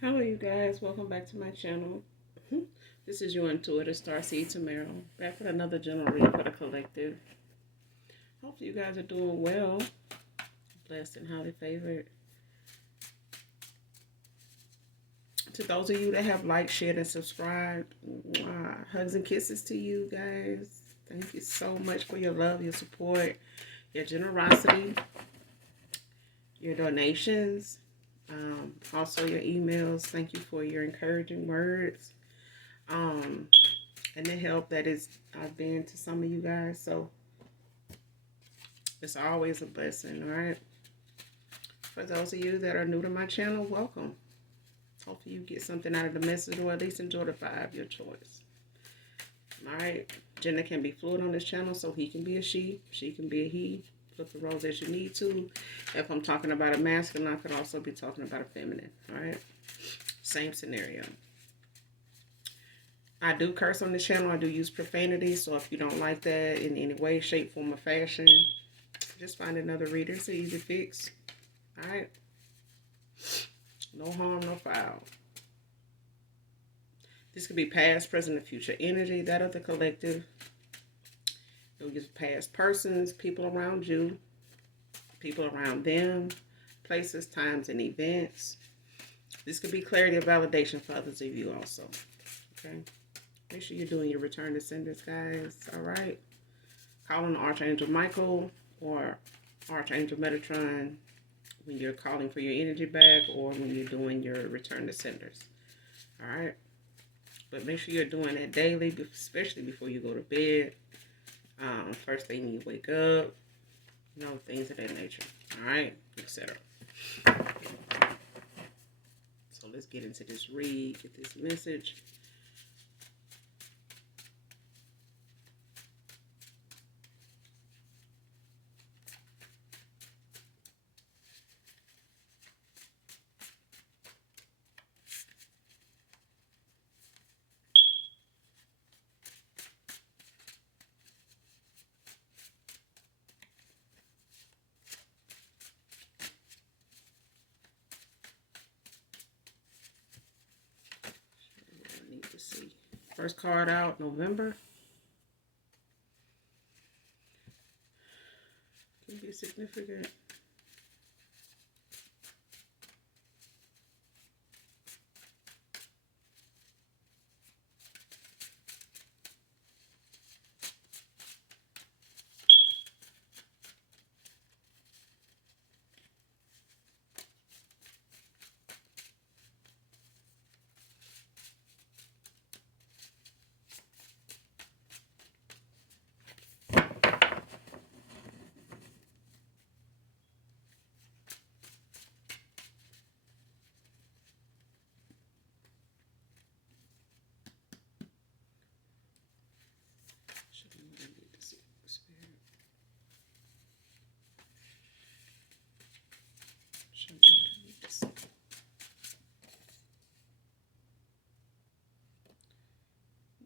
Hello, you guys. Welcome back to my channel. This is your intuitive Starseed Tamara, back with another general reading for the collective. Hopefully, you guys are doing well, blessed and highly favored. To those of you that have liked, shared, and subscribed, hugs and kisses to you guys. Thank you so much for your love, your support, your generosity, your donations, also your emails. Thank you for your encouraging words. And the help that I've been to some of you guys. So it's always a blessing, all right? For those of you that are new to my channel, welcome. Hopefully you get something out of the message, or at least enjoy the vibe, your choice. All right? Gender can be fluid on this channel, so he can be a she can be a he. Flip the roles as you need to. If I'm talking about a masculine, I could also be talking about a feminine, all right? Same scenario. I do curse on this channel. I do use profanity, so if you don't like that in any way, shape, form, or fashion, just find another reader. It's an easy fix. All right? No harm, no foul. This could be past, present, and future energy. That of the collective. You'll use past persons, people around you, people around them, places, times, and events. This could be clarity or validation for others of you also. Okay? Make sure you're doing your return to senders, guys. All right? Call on Archangel Michael or Archangel Metatron when you're calling for your energy back, or when you're doing your return to senders. All right? But make sure you're doing that daily, especially before you go to bed. First thing you wake up, things of that nature. All right? Etc. So let's get into this read, get this message. I need to see. First card out, November. Can be significant.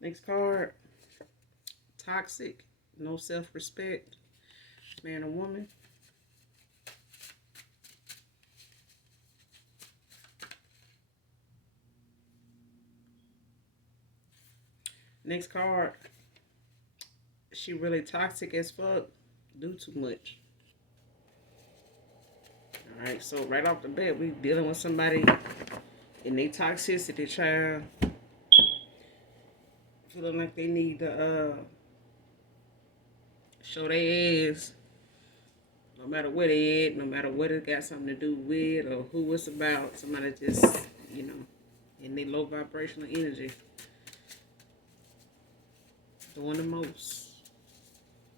Next card, toxic, no self-respect, man or woman. Next card, she really toxic as fuck, do too much. All right, so right off the bat, we dealing with somebody in their toxicity, child, feeling like they need to show their ass, no matter what they at, no matter what it got something to do with or who it's about. Somebody just, in their low vibrational energy, doing the most,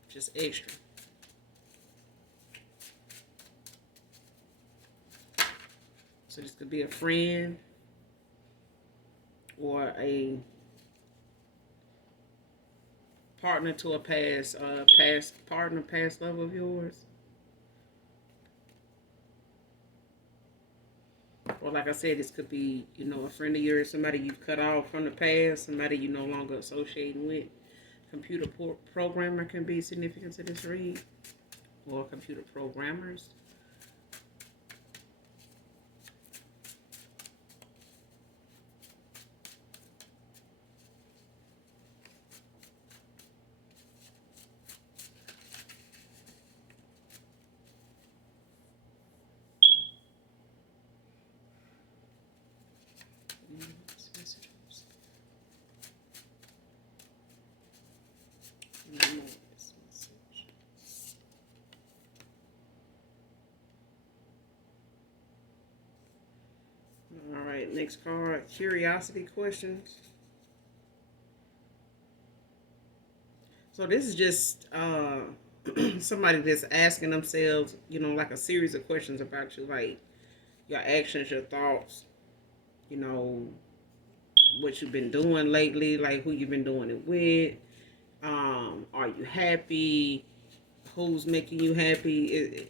just extra. So this could be a friend or a partner to a past partner, past love of yours. Or like I said, this could be, a friend of yours, somebody you've cut off from the past, somebody you no longer associating with. Computer programmer can be significant to this read, or computer programmers. right, next card, curiosity questions. So this is just somebody that's asking themselves, like a series of questions about you, like your actions, your thoughts, you know, what you've been doing lately, like who you've been doing it with. Are you happy? Who's making you happy?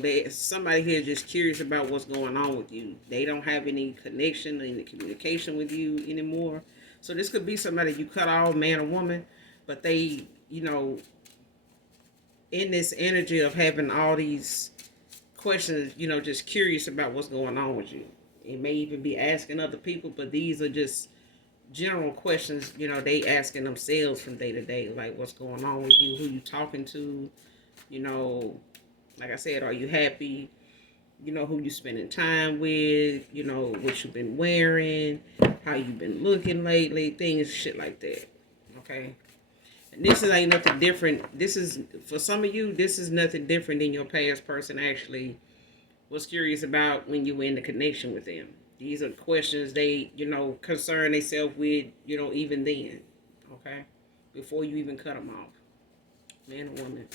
They somebody here just curious about what's going on with you. They don't have any connection, any communication with you anymore. So this could be somebody you cut off, man or woman, but they, in this energy of having all these questions, just curious about what's going on with you. It may even be asking other people, but these are just general questions, they asking themselves from day to day, like what's going on with you, who you talking to, you know, like I said, are you happy? Who you spending time with, what you've been wearing, how you been looking lately, things, shit like that. Okay. And this is ain't nothing different. This is, for some of you, this is nothing different than your past person actually was curious about when you were in the connection with them. These are questions they, concern themselves with, even then. Okay? Before you even cut them off. Man or woman.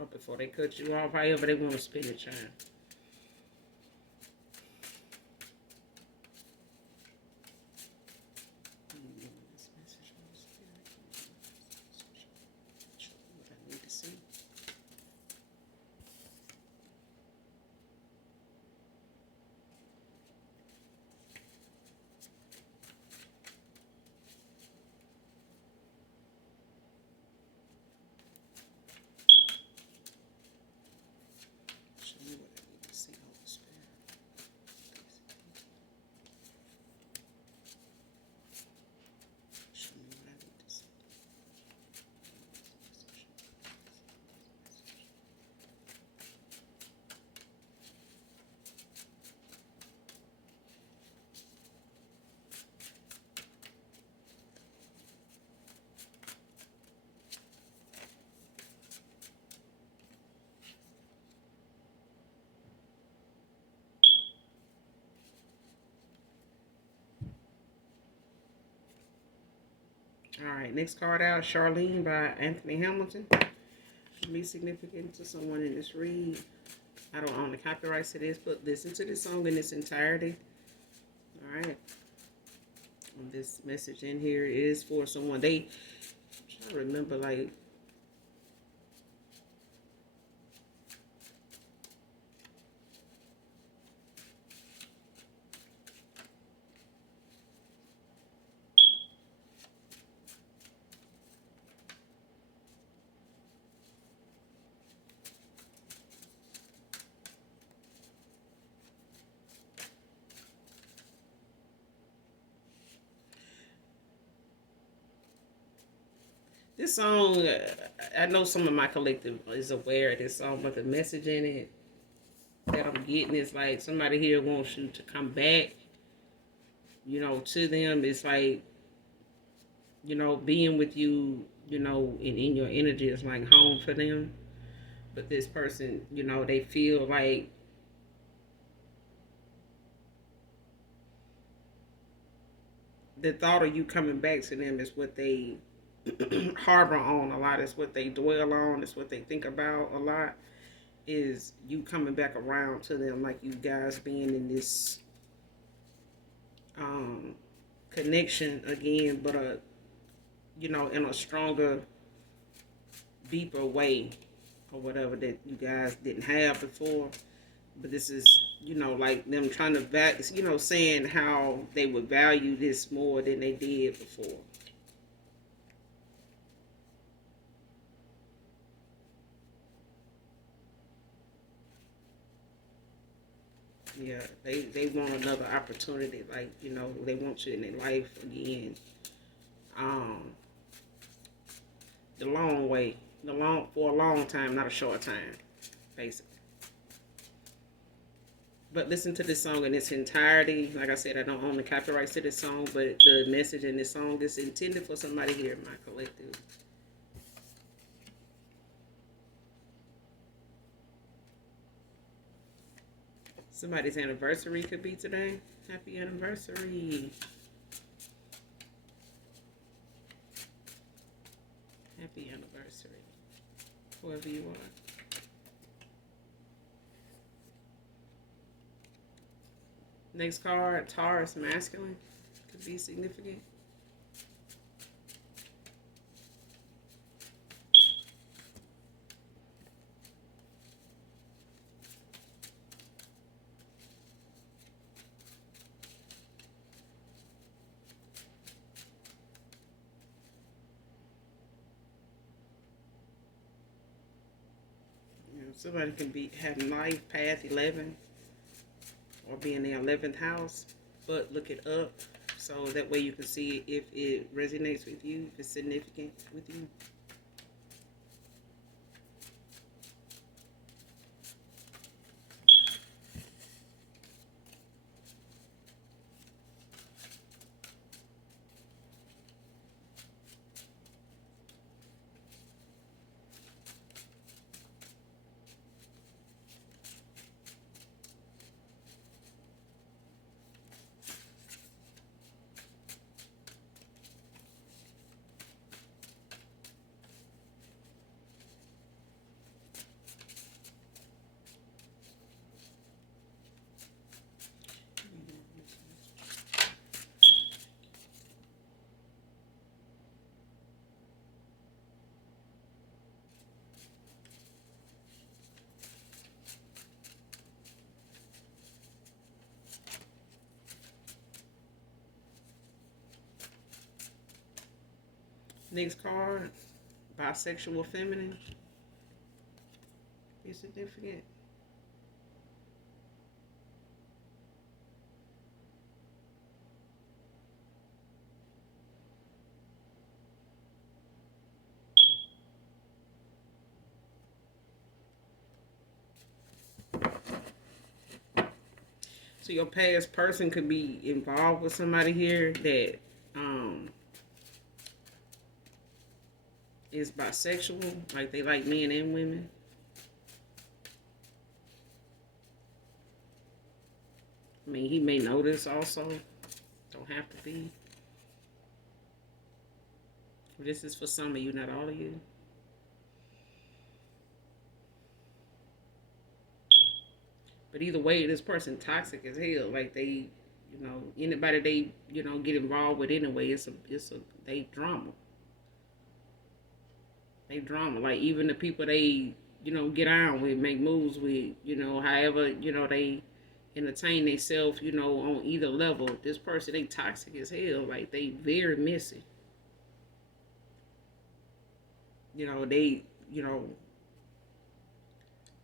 Oh, before they cut you off, however they want to spend the time. All right, next card out, Charlene by Anthony Hamilton. Be significant to someone in this read. I don't own the copyrights to this, but listen to this song in its entirety. All right. And this message in here is for someone. I'm trying to remember, like, this song, I know some of my collective is aware of this song, but the message in it that I'm getting is like somebody here wants you to come back, to them. It's like, being with you, and in your energy is like home for them. But this person, they feel like the thought of you coming back to them is what they harbor on a lot. It's what they dwell on. It's what they think about a lot. Is you coming back around to them, like you guys being in this connection again, but in a stronger, deeper way, or whatever that you guys didn't have before. But this is, like them trying to saying how they would value this more than they did before. Yeah, they want another opportunity. Like, they want you in their life again. Um, the long way, for a long time, not a short time, basically. But listen to this song in its entirety. Like I said, I don't own the copyrights to this song, but the message in this song is intended for somebody here in my collective. Somebody's anniversary could be today. Happy anniversary. Happy anniversary. Whoever you are. Next card, Taurus masculine. Could be significant. Somebody can be having life path 11 or be in the 11th house, but look it up so that way you can see if it resonates with you, if it's significant with you. Next card, bisexual feminine. Be significant. So your past person could be involved with somebody here that um, is bisexual, like they like men and women. I mean, he may know this also. Don't have to be. This is for some of you, not all of you. But either way, this person toxic as hell. Like anybody they, get involved with anyway, they drama. They drama. Like even the people they, get on with, make moves with, however, they entertain themselves, on either level. This person, they toxic as hell. Like they very messy. They,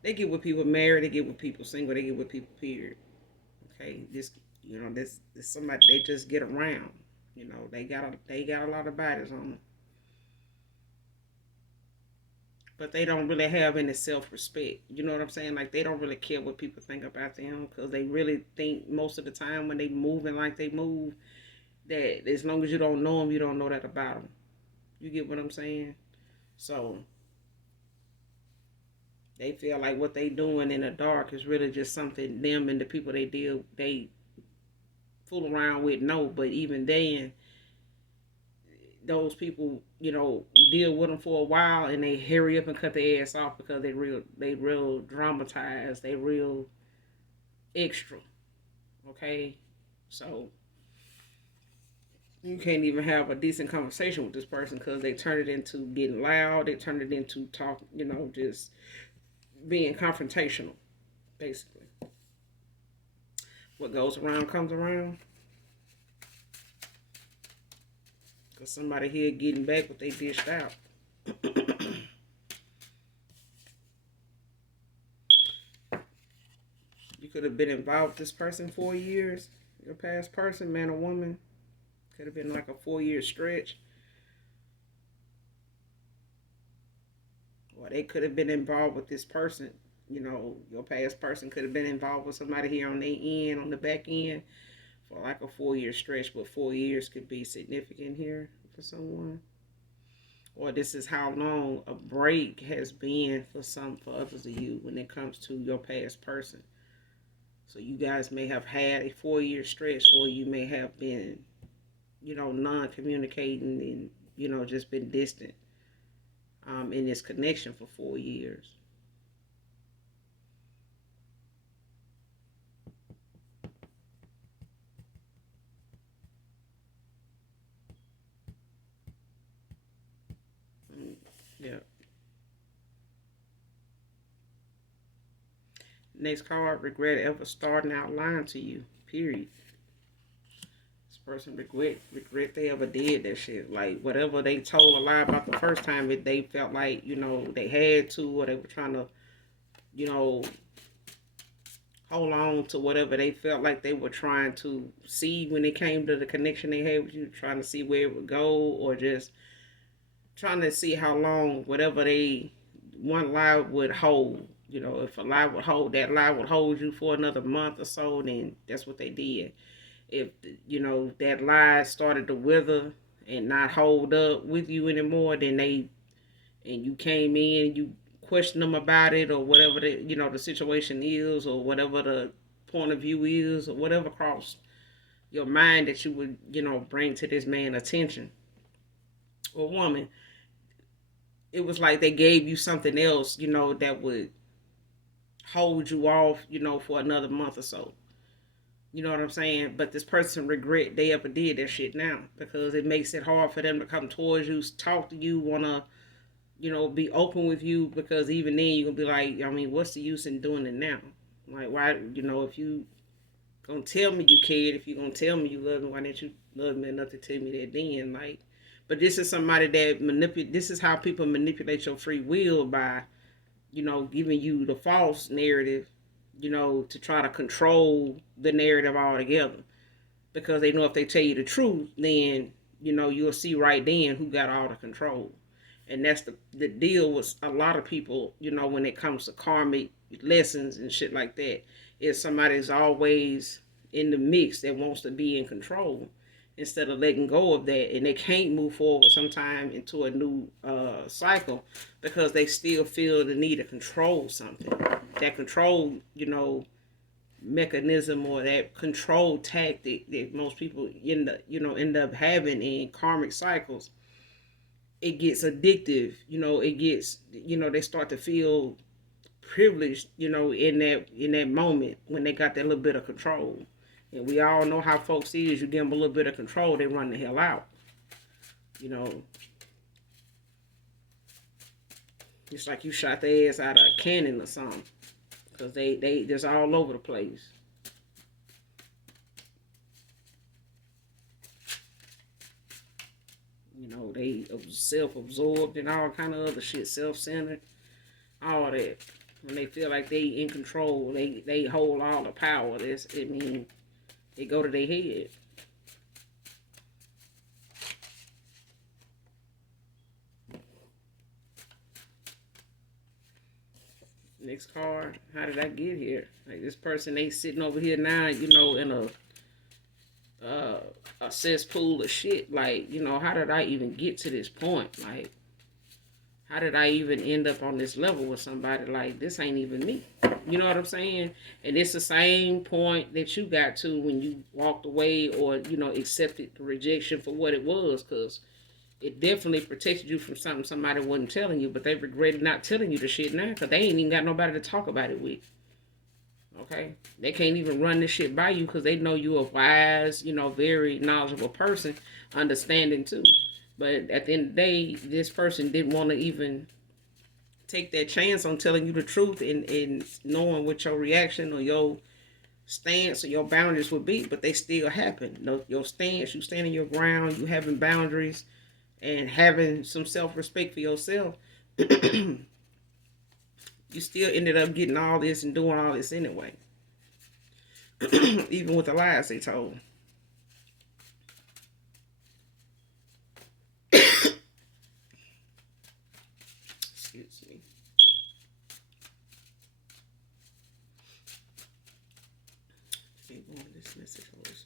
they get with people married, they get with people single, they get with people period. Okay, this somebody they just get around. They got a lot of bodies on them, but they don't really have any self respect. You know what I'm saying? Like they don't really care what people think about them because they really think most of the time when they moving like they move that as long as you don't know them, you don't know that about them. You get what I'm saying? So they feel like what they doing in the dark is really just something them and the people they fool around with know. But even then, those people, deal with them for a while and they hurry up and cut their ass off because they real dramatized, they real extra. Okay, so you can't even have a decent conversation with this person because they turn it into getting loud. They turn it into talk, just being confrontational, basically. What goes around comes around. Because somebody here getting back what they dished out. You could have been involved with this person 4 years. Your past person, man or woman. Could have been like a 4-year stretch. Or they could have been involved with this person. Your past person could have been involved with somebody here on the end, on the back end, for like a 4-year stretch. But 4 years could be significant here for someone. Or this is how long a break has been for others of you when it comes to your past person. So you guys may have had a 4 year stretch, or you may have been, non-communicating and, just been distant in this connection for 4 years. Mm, yeah. Next card, regret ever starting out lying to you. Period. This person regret they ever did that shit. Like whatever they told a lie about the first time, if they felt like they had to, or they were trying to you know hold on to whatever they felt like they were trying to see when it came to the connection they had with you, trying to see where it would go, or just trying to see how long whatever they one lie would hold. If a lie would hold, that lie would hold you for another month or so, then that's what they did. If that lie started to wither and not hold up with you anymore, then and you came in, you question them about it, or whatever the situation is, or whatever the point of view is, or whatever crossed your mind that you would bring to this man attention or woman. It was like they gave you something else, that would hold you off, for another month or so. You know what I'm saying? But this person regret they ever did that shit now, because it makes it hard for them to come towards you, talk to you, wanna, be open with you, because even then you're gonna be like, I mean, what's the use in doing it now? Like, why, if you gonna tell me you cared, if you're gonna tell me you love me, why didn't you love me enough to tell me that then? Like, but this is somebody that manipulate. This is how people manipulate your free will by, giving you the false narrative, to try to control the narrative altogether. Because they know if they tell you the truth, then you'll see right then who got all the control. And that's the deal with a lot of people, when it comes to karmic lessons and shit like that. Is somebody's always in the mix that wants to be in control instead of letting go of that, and they can't move forward sometime into a new cycle because they still feel the need to control something. That control, mechanism, or that control tactic that most people end up having in karmic cycles, it gets addictive. It gets, they start to feel privileged, in that moment when they got that little bit of control. And we all know how folks is. You give them a little bit of control, they run the hell out. You know, it's like you shot their ass out of a cannon or something, because they just all over the place. They self-absorbed and all kind of other shit, self-centered, all that. When they feel like they in control, they hold all the power. They go to their head. Next card. How did I get here? Like, this person, they sitting over here now, in a cesspool of shit. Like, how did I even get to this point? Like, how did I even end up on this level with somebody? Like, this ain't even me. You know what I'm saying? And it's the same point that you got to when you walked away, or, accepted the rejection for what it was, because it definitely protected you from something somebody wasn't telling you, but they regretted not telling you the shit now, because they ain't even got nobody to talk about it with. Okay? They can't even run this shit by you, because they know you're a wise, very knowledgeable person, understanding too. But at the end of the day, this person didn't want to even take that chance on telling you the truth, and knowing what your reaction or your stance or your boundaries would be, but they still happen. Your stance, you standing your ground, you having boundaries, and having some self-respect for yourself, you still ended up getting all this and doing all this anyway. Even with the lies they told. Excuse me. Okay, this message was.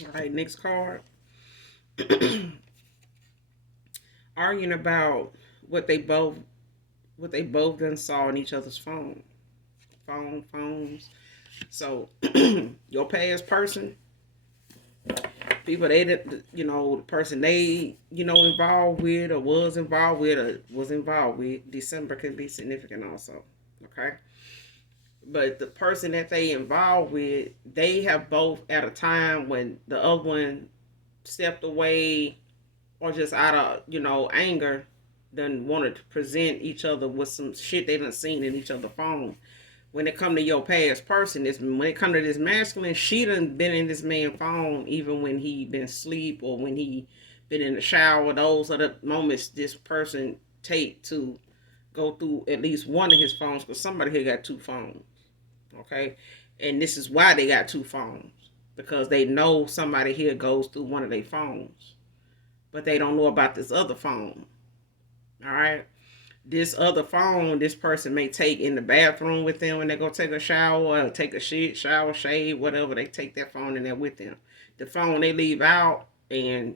All right, next card. Arguing about what they both what they both done saw in each other's phones. So your past person, people they did, the person they involved with or was involved with. December can be significant also. Okay, but the person that they involved with, they have both at a time when the other one stepped away or just out of anger, done wanted to present each other with some shit they done seen in each other's phone. When it come to your past person, when it come to this masculine, she done been in this man's phone even when he been asleep or when he been in the shower. Those are the moments this person take to go through at least one of his phones, because somebody here got two phones. Okay, and this is why they got two phones, because they know somebody here goes through one of their phones, but they don't know about this other phone. All right, this other phone, this person may take in the bathroom with them when they go take a shower or take a shit, shower, shave, whatever. They take that phone in there with them. The phone they leave out, and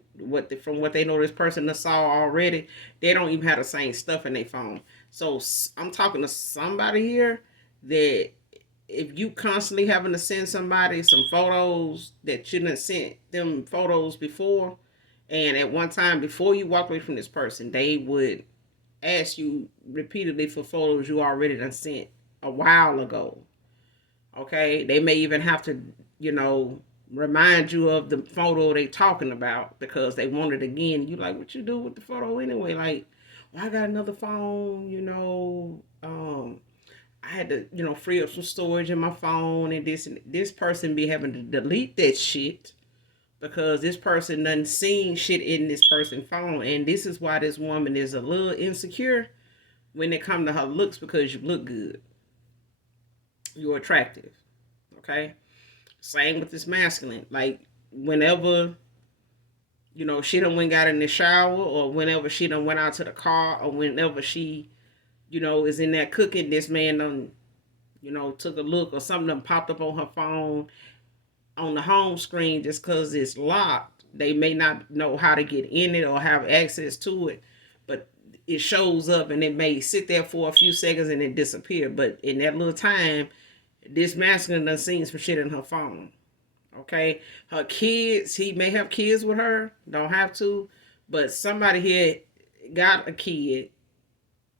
from what they know this person saw already, they don't even have the same stuff in their phone. So I'm talking to somebody here that if you constantly having to send somebody some photos that you didn't sent them photos before, and at one time before you walk away from this person, they would ask you repeatedly for photos you already done sent a while ago. Okay, they may even have to, remind you of the photo they talking about because they want it again. You like, what you do with the photo anyway? Like, well, I got another phone. I had to, free up some storage in my phone, and this person be having to delete that shit because this person done seen shit in this person's phone, and this is why this woman is a little insecure when it come to her looks, because you look good, you're attractive. Okay, same with this masculine. Like whenever she done went got in the shower, or whenever she done went out to the car, or whenever she is in there cooking, this man done took a look, or something done popped up on her phone on the home screen. Just because it's locked, they may not know how to get in it or have access to it, but it shows up and it may sit there for a few seconds and it disappear. But in that little time, this masculine done seen some shit in her phone. Okay, her kids, he may have kids with her, don't have to, but somebody here got a kid,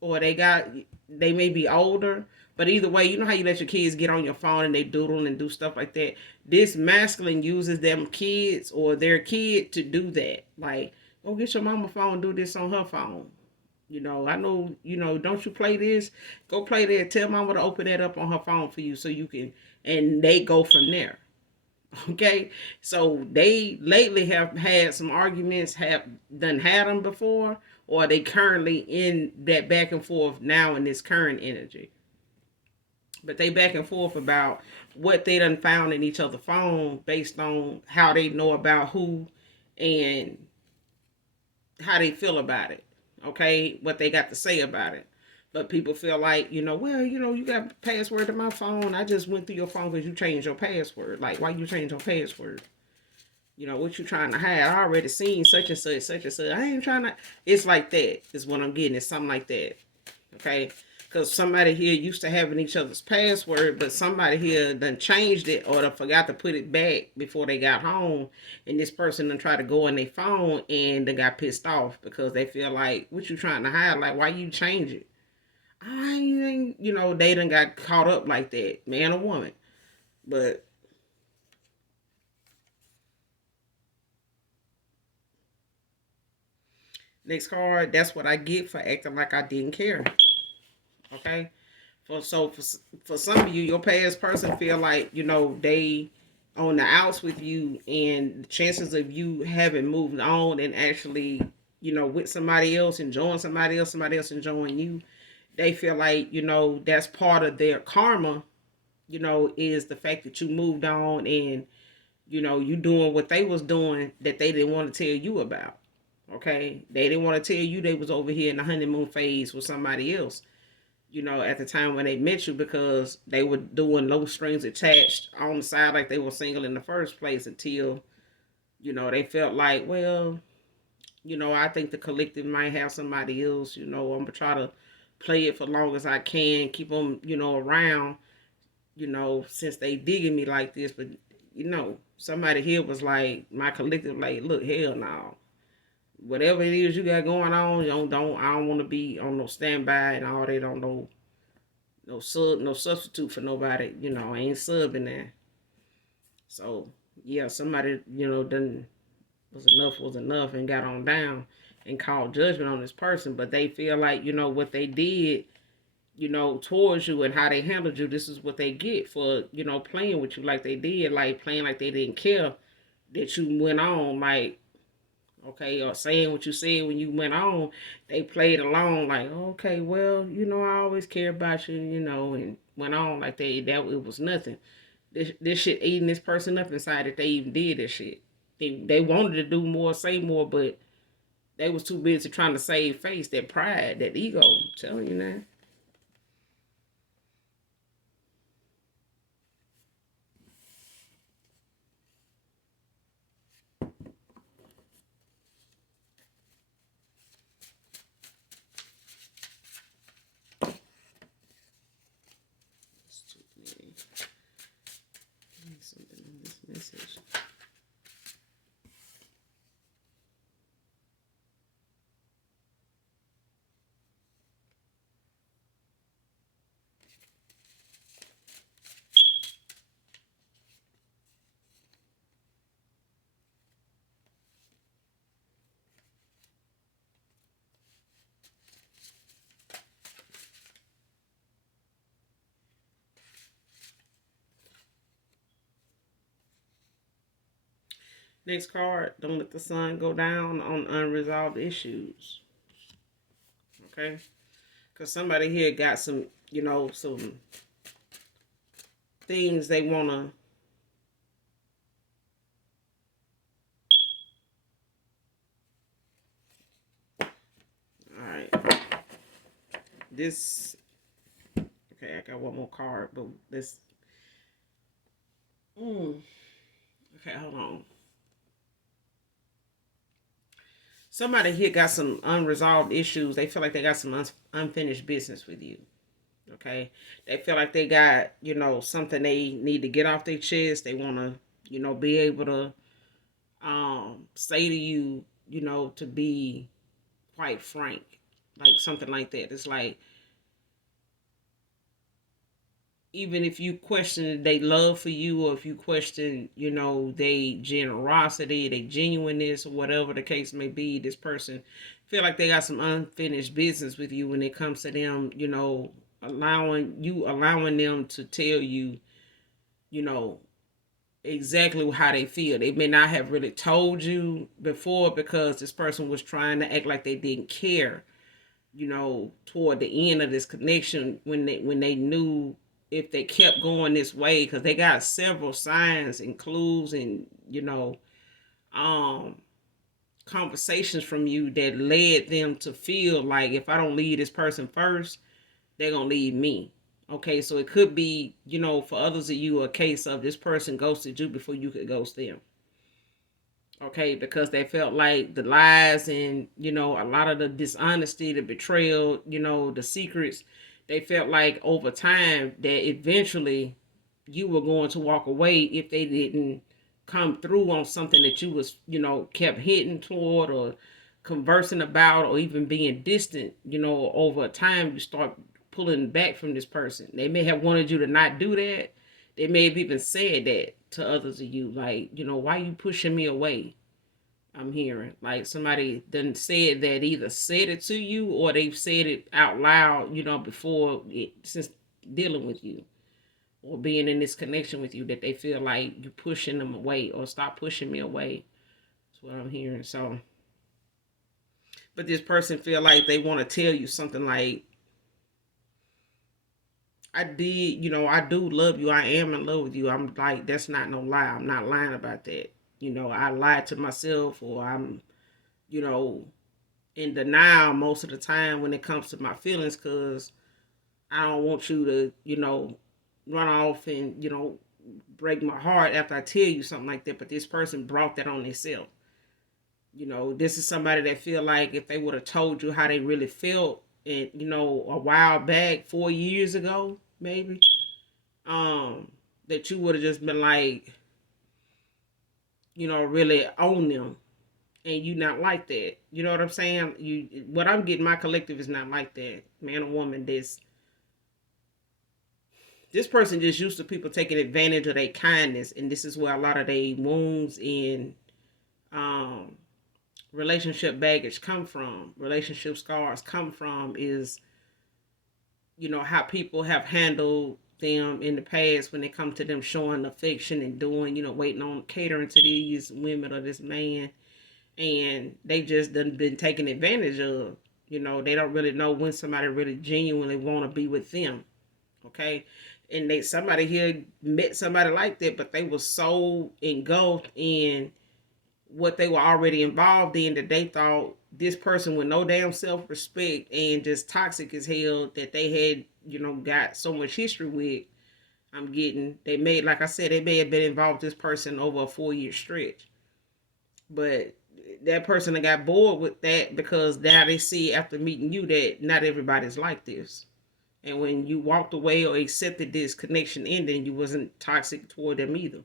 or they may be older, but either way, you know how you let your kids get on your phone and they doodle and do stuff like that. This masculine uses them kids or their kid to do that. Like, go get your mama phone, do this on her phone. I know, don't you play this? Go play that. Tell mama to open that up on her phone for you so you can, and they go from there. Okay, so they lately have had some arguments, have done had them before, or they currently in that back and forth now in this current energy. But they back and forth about what they done found in each other's phone based on how they know about who and how they feel about it. Okay, what they got to say about it. But people feel like, well, you got password to my phone. I just went through your phone because you changed your password. Like, why you change your password? What you trying to hide? I already seen such and such, such and such. I ain't trying to. It's like that. Is what I'm getting. It's something like that. Okay, because somebody here used to having each other's password, but somebody here done changed it or done forgot to put it back before they got home, and this person done tried to go on their phone and they got pissed off because they feel like, what you trying to hide? Like, why you change it? I ain't, they done got caught up like that, man or woman. But next card, that's what I get for acting like I didn't care. Okay, for some of you, your past person feel like they on the outs with you, and the chances of you having moved on and actually with somebody else, enjoying somebody else enjoying you. They feel like, that's part of their karma, is the fact that you moved on and, you doing what they was doing that they didn't want to tell you about. Okay. They didn't want to tell you they was over here in the honeymoon phase with somebody else, at the time when they met you, because they were doing low strings attached on the side like they were single in the first place until, they felt like, well, I think the collective might have somebody else. I'm gonna try to play it for long as I can, keep them, around, since they digging me like this. But somebody here was like, my collective, like, look, hell no. Whatever it is you got going on, I don't want to be on no standby and all that, on no substitute for nobody. I ain't subbing there. So yeah, somebody, done was enough and got on down and called judgment on this person. But they feel like, what they did, towards you and how they handled you, this is what they get for, playing with you like they did, like playing like they didn't care that you went on, like, okay, or saying what you said when you went on. They played along like, okay, well, I always care about you, and went on like that it was nothing. This shit eating this person up inside that they even did this shit. They wanted to do more, say more, but they was too busy trying to save face, that pride, that ego. I'm telling you now. It's too many. Something on this message. Next card, don't let the sun go down on unresolved issues. Okay? Because somebody here got some, some things they want to. All right. This. Okay, I got one more card, but this. Okay, hold on. Somebody here got some unresolved issues. They feel like they got some unfinished business with you. Okay, they feel like they got, something they need to get off their chest. They want to, be able to say to you, to be quite frank, like something like that. It's like, even if you question they love for you, or if you question, they generosity, they genuineness, or whatever the case may be, this person feel like they got some unfinished business with you when it comes to them, allowing them to tell you, you know, exactly how they feel. They may not have really told you before because this person was trying to act like they didn't care, toward the end of this connection, when they knew if they kept going this way, because they got several signs and clues and, um conversations from you that led them to feel like, if I don't leave this person first, they're gonna leave me. Okay, so it could be, for others of you, a case of this person ghosted you before you could ghost them. Okay, because they felt like the lies and, a lot of the dishonesty, the betrayal, the secrets, they felt like over time that eventually you were going to walk away if they didn't come through on something that you was, kept hitting toward, or conversing about, or even being distant. Over time you start pulling back from this person. They may have wanted you to not do that. They may have even said that to others of you, like, why you pushing me away? I'm hearing like somebody done said that, either said it to you or they've said it out loud, before since dealing with you or being in this connection with you, that they feel like you pushing them away, or stop pushing me away. That's what I'm hearing. So But this person feel like they want to tell you something like, I did, I do love you. I am in love with you. I'm like, that's not no lie. I'm not lying about that. I lied to myself, or I'm, you know, in denial most of the time when it comes to my feelings, because I don't want you to, run off and, break my heart after I tell you something like that. But this person brought that on themselves. This is somebody that feel like if they would have told you how they really felt, and a while back, 4 years ago, maybe, that you would have just been like, really own them, and you not like that. You know what I'm saying? What I'm getting, my collective is not like that. Man or woman, this person just used to people taking advantage of their kindness, and this is where a lot of their wounds and um relationship baggage come from, relationship scars come from, is how people have handled them in the past when it come to them showing affection and doing, waiting on, catering to these women or this man, and they just done been taken advantage of. They don't really know when somebody really genuinely want to be with them. Okay. And somebody here met somebody like that, but they were so engulfed in what they were already involved in that they thought this person with no damn self-respect and just toxic as hell that they had, got so much history with. They made, like I said, they may have been involved with this person over a 4 year stretch. But that person that got bored with that, because now they see after meeting you that not everybody's like this. And when you walked away or accepted this connection ending, you wasn't toxic toward them either.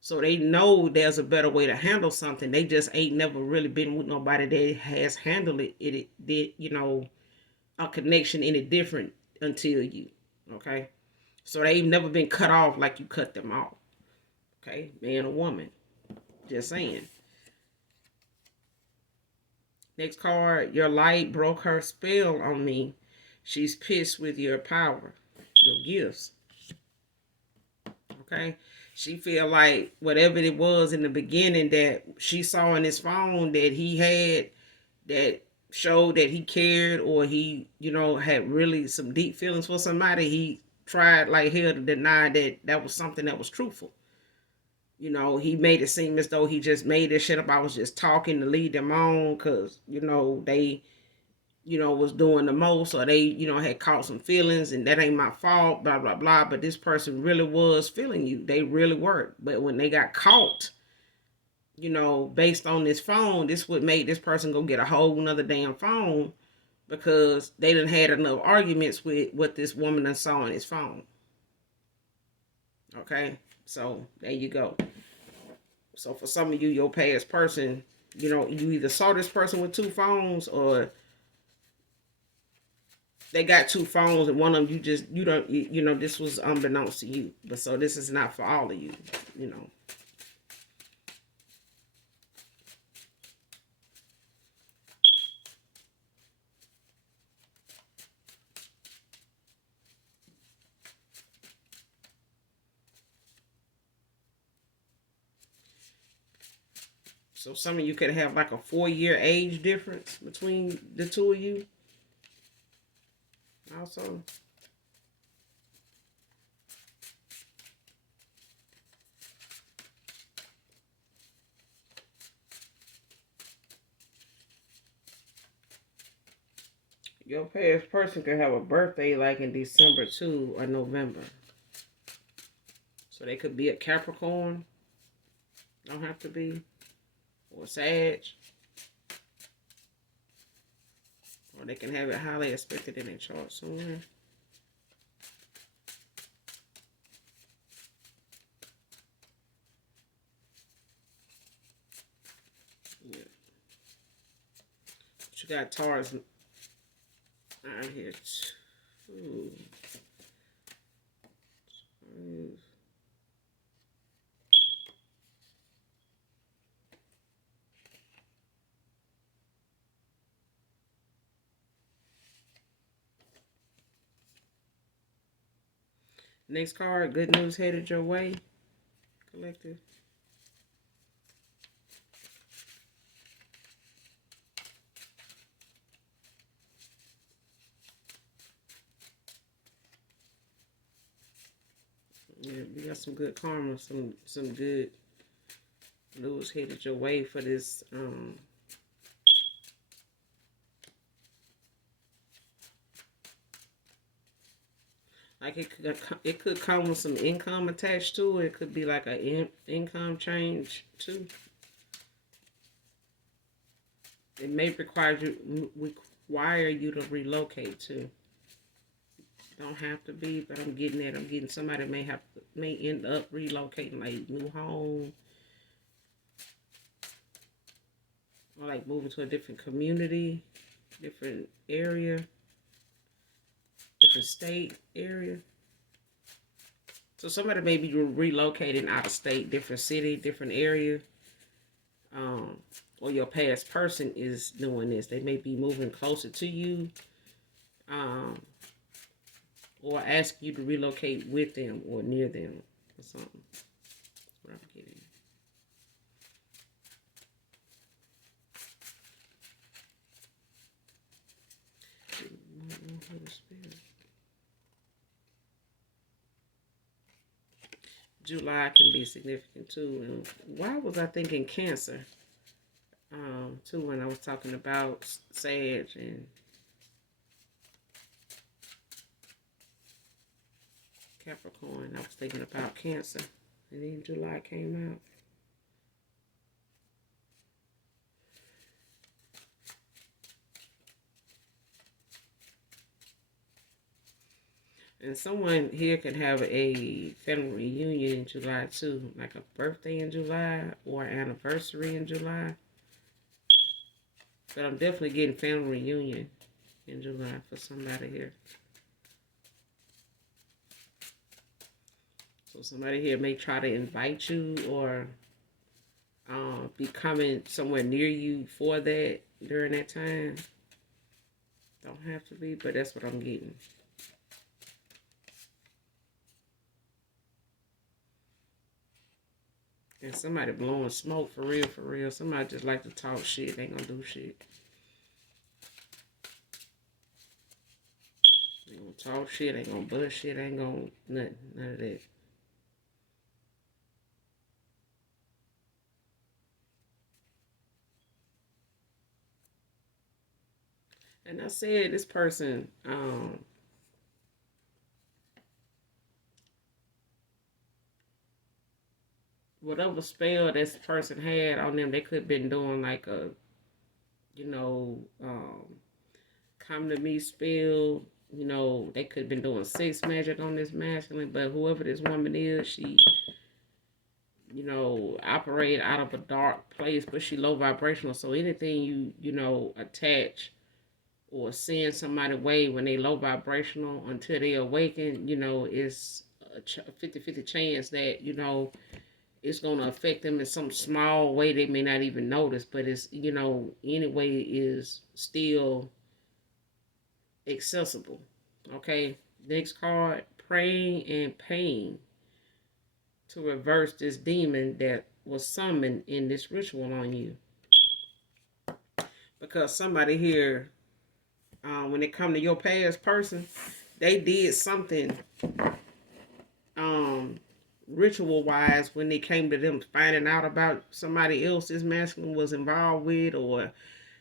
So they know there's a better way to handle something. They just ain't never really been with nobody that has handled it did, a connection any different until you. Okay. So they've never been cut off like you cut them off. Okay, man or woman. Just saying. Next card, your light broke her spell on me. She's pissed with your power, your gifts. Okay. She feel like whatever it was in the beginning that she saw in his phone that he had, that showed that he cared, or he, had really some deep feelings for somebody, he tried like hell to deny that that was something that was truthful. He made it seem as though he just made this shit up. I was just talking to lead them on because, they, was doing the most, or they, had caught some feelings, and that ain't my fault, blah, blah, blah. But this person really was feeling you. They really were. But when they got caught, based on this phone, this would make this person go get a whole nother damn phone, because they done had enough arguments with what this woman done saw on his phone. Okay, so there you go. So for some of you, your past person, you either saw this person with two phones, or they got two phones, and one of them you don't, this was unbeknownst to you. But so this is not for all of you, So some of you could have like a 4 year age difference between the two of you. Also, your past person could have a birthday like in December too, or November. So they could be a Capricorn. Don't have to be. Or Sag. Or they can have it highly expected in their chart somewhere. Yeah. But you got Taurus out here too. Next card, good news headed your way, collective. Yeah, we got some good karma, some good news headed your way for this. Like it could come with some income attached to it. It could be like a income change too. It may require you to relocate too. Don't have to be, but I'm getting that. I'm getting somebody may end up relocating, like new home, or like moving to a different community, different area, different state area. So somebody may be relocating out of state, different city, different area. Or your past person is doing this. They may be moving closer to you, um, or ask you to relocate with them or near them or something. That's what I'm getting. July can be significant too. And why was I thinking Cancer? Too, when I was talking about Sag and Capricorn, I was thinking about Cancer, and then July came out. And someone here can have a family reunion in July too, like a birthday in July or anniversary in July. But I'm definitely getting family reunion in July for somebody here. So somebody here may try to invite you or be coming somewhere near you for that during that time. Don't have to be, but that's what I'm getting. And somebody blowing smoke for real, for real. Somebody just like to talk shit. They ain't gonna do shit. They gonna talk shit. Ain't gonna bust shit. Ain't gonna nothing. None of that. And I said this person, whatever spell this person had on them, they could have been doing like a, you know, come to me spell. You know, they could have been doing sex magic on this masculine, but whoever this woman is, she, you know, operate out of a dark place, but she low vibrational. So anything you know, attach or send somebody away when they low vibrational until they awaken, you know, it's a 50-50 chance that, you know, it's going to affect them in some small way they may not even notice, but it's, you know, anyway is still accessible. Okay, next card, praying and pain to reverse this demon that was summoned in this ritual on you. Because somebody here, when it come to your past person, they did something ritual wise when they came to them finding out about somebody else this masculine was involved with or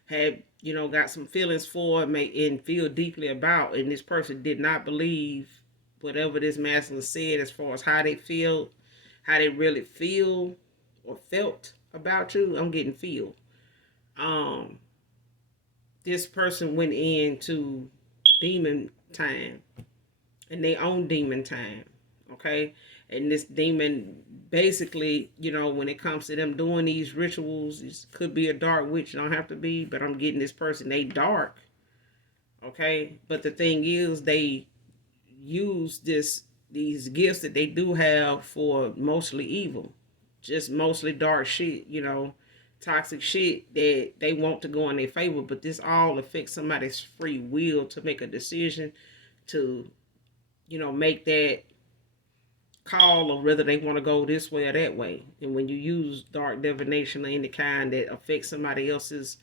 had, you know, got some feelings for and feel deeply about, and this person did not believe whatever this masculine said as far as how they feel, how they really feel or felt about you. I'm getting feel. Um, this person went into demon time and they own demon time. Okay. And this demon basically, you know, when it comes to them doing these rituals, it could be a dark witch, don't have to be, but I'm getting this person, they dark. Okay. But the thing is, they use these gifts that they do have for mostly evil, just mostly dark shit, you know, toxic shit that they want to go in their favor. But this all affects somebody's free will to make a decision to, you know, make that call of whether they want to go this way or that way. And when you use dark divination or any kind that affects somebody else's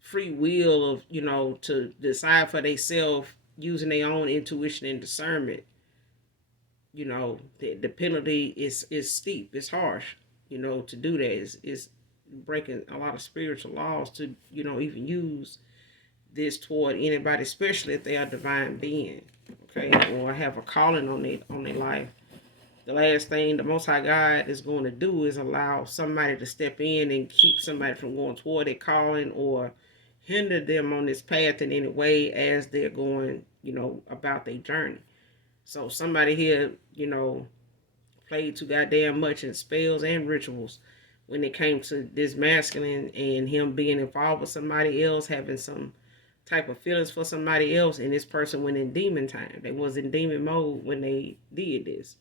free will of, you know, to decide for themselves using their own intuition and discernment, The penalty is steep. It's harsh. To do that is breaking a lot of spiritual laws to even use this toward anybody, especially if they are divine being, okay, or have a calling on their life. The last thing the Most High God is going to do is allow somebody to step in and keep somebody from going toward their calling or hinder them on this path in any way as they're going, about their journey. So somebody here, played too goddamn much in spells and rituals when it came to this masculine and him being involved with somebody else, having some type of feelings for somebody else, and this person went in demon time. They was in demon mode when they did this.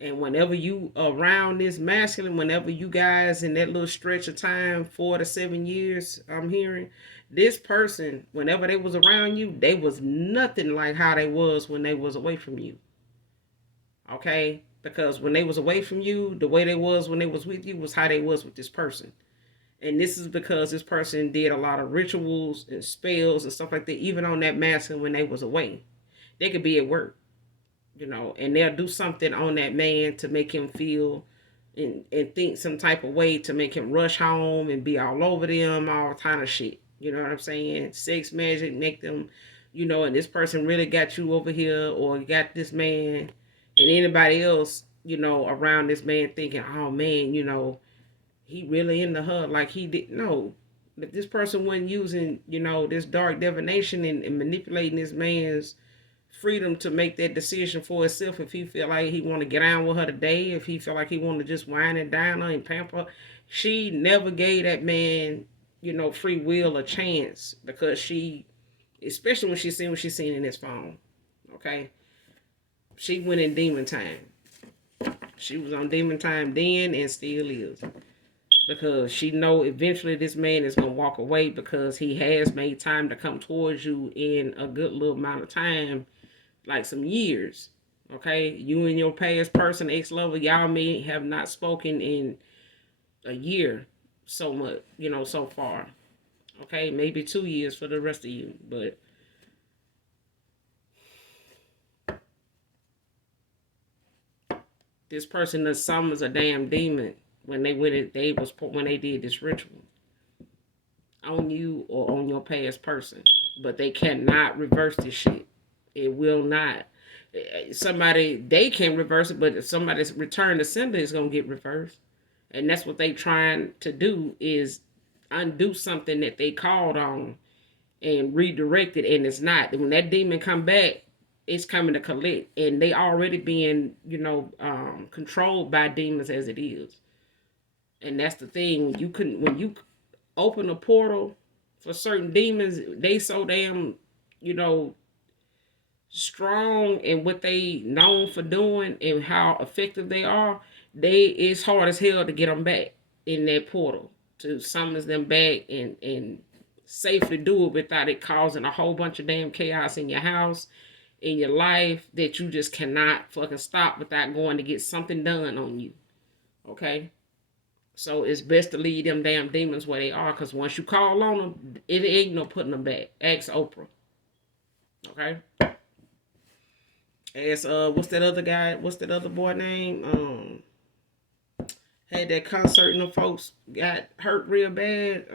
And whenever you around this masculine, whenever you guys in that little stretch of time, 4 to 7 years, I'm hearing this person, whenever they was around you, they was nothing like how they was when they was away from you. Okay? Because when they was away from you, the way they was when they was with you was how they was with this person. And this is because this person did a lot of rituals and spells and stuff like that, even on that masculine when they was away. They could be at work, and they'll do something on that man to make him feel and think some type of way to make him rush home and be all over them, all kind of shit. You know what I'm saying? Sex magic, make them, and this person really got you over here or got this man and anybody else, around this man thinking, oh man, he really into her like he did. No, if this person wasn't using, this dark divination and manipulating this man's freedom to make that decision for himself, if he feel like he want to get on with her today, if he feel like he want to just whine and dine her and pamper, she never gave that man, free will or chance because she, especially when she seen what she seen in his phone, okay, she went in demon time. She was on demon time then and still is. Because she know eventually this man is going to walk away because he has made time to come towards you in a good little amount of time, like some years. Okay? You and your past person, ex-lover, y'all may have not spoken in a year so much, so far. Okay? Maybe 2 years for the rest of you. But this person that summons a damn demon when they when they did this ritual on you or on your past person, but they cannot reverse this shit. It will not. Somebody they can reverse it, but if somebody's return to sender is gonna get reversed, and that's what they trying to do is undo something that they called on and redirect it, and it's not. When that demon come back, it's coming to collect, and they already being controlled by demons as it is. And that's the thing. When you open a portal for certain demons, they so damn, you know, strong in what they known for doing and how effective they are. It's hard as hell to get them back in that portal, to summons them back and safely do it without it causing a whole bunch of damn chaos in your house, in your life, that you just cannot fucking stop without going to get something done on you. Okay? So it's best to leave them damn demons where they are, because once you call on them, it ain't no putting them back. Ask Oprah. Okay? Ask what's that other guy? What's that other boy name? Had that concert and the folks got hurt real bad.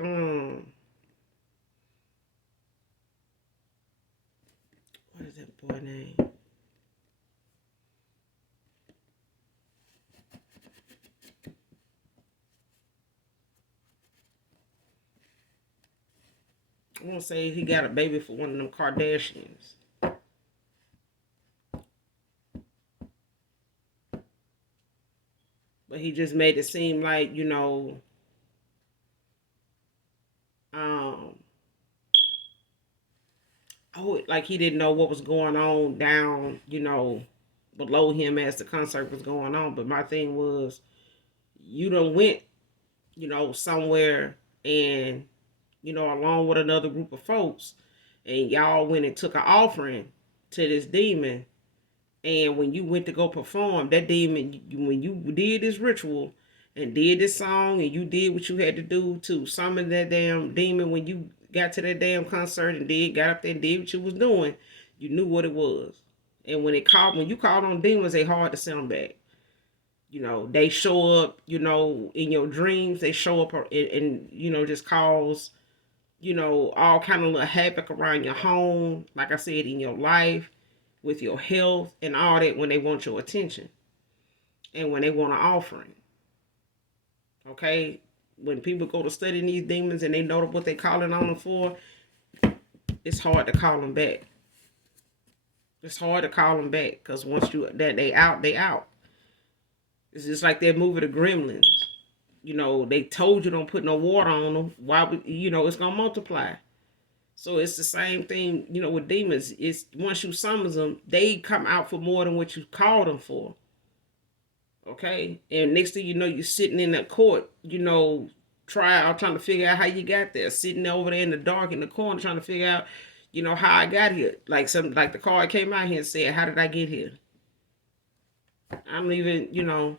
What is that boy name? I want to say he got a baby for one of them Kardashians. But he just made it seem like, like he didn't know what was going on down, below him as the concert was going on. But my thing was, you done went, somewhere and, along with another group of folks, and y'all went and took an offering to this demon. And when you went to go perform, that demon, when you did this ritual and did this song and you did what you had to do to summon that damn demon, when you got to that damn concert and got up there and did what you was doing, you knew what it was. And when you call on demons, they hard to send them back. You know, they show up, you know, in your dreams. They show up and you know, just cause, you know, all kind of little havoc around your home. Like I said, in your life, with your health and all that when they want your attention and when they want an offering. Okay? When people go to study these demons and they know what they calling on them for, it's hard to call them back. It's hard to call them back because once they out, they out. It's just like that movie, The Gremlins. You know, they told you don't put no water on them. Why would you know it's gonna multiply? So it's the same thing, you know, with demons. It's once you summons them, they come out for more than what you called them for. Okay, and next thing you know, you're sitting in that court, you know, trial, trying to figure out how you got there, sitting over there in the dark in the corner, trying to figure out, you know, how I got here. Like something like the card came out here and said, "How did I get here?" I don't even, you know.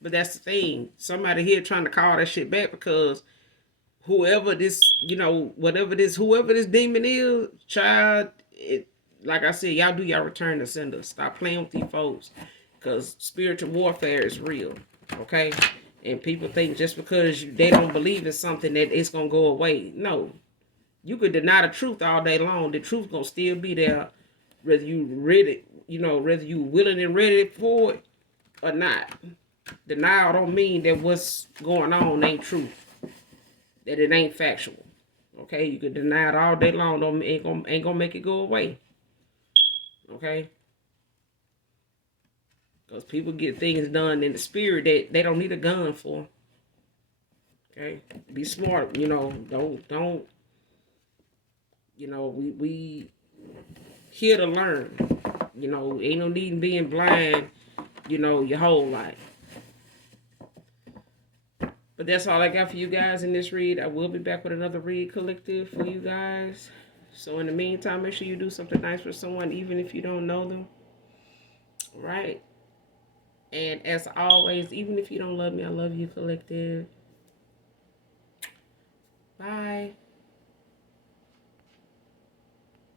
But that's the thing. Somebody here trying to call that shit back because whoever this, you know, whoever this demon is, child, like I said, y'all do y'all return to sender. Stop playing with these folks because spiritual warfare is real, okay? And people think just because they don't believe in something that it's going to go away. No. You could deny the truth all day long. The truth going to still be there whether you ready, you know, whether you willing and ready for it or not. Denial don't mean that what's going on ain't true, that it ain't factual. Okay, you can deny it all day long. Don't ain't gonna make it go away. Okay, because people get things done in the spirit that they don't need a gun for. Okay, be smart. You know, don't. You know, we here to learn. You know, ain't no need in being blind. You know, your whole life. But that's all I got for you guys in this read. I will be back with another read collective for you guys. So in the meantime, make sure you do something nice for someone, even if you don't know them. Right? And as always, even if you don't love me, I love you, collective. Bye.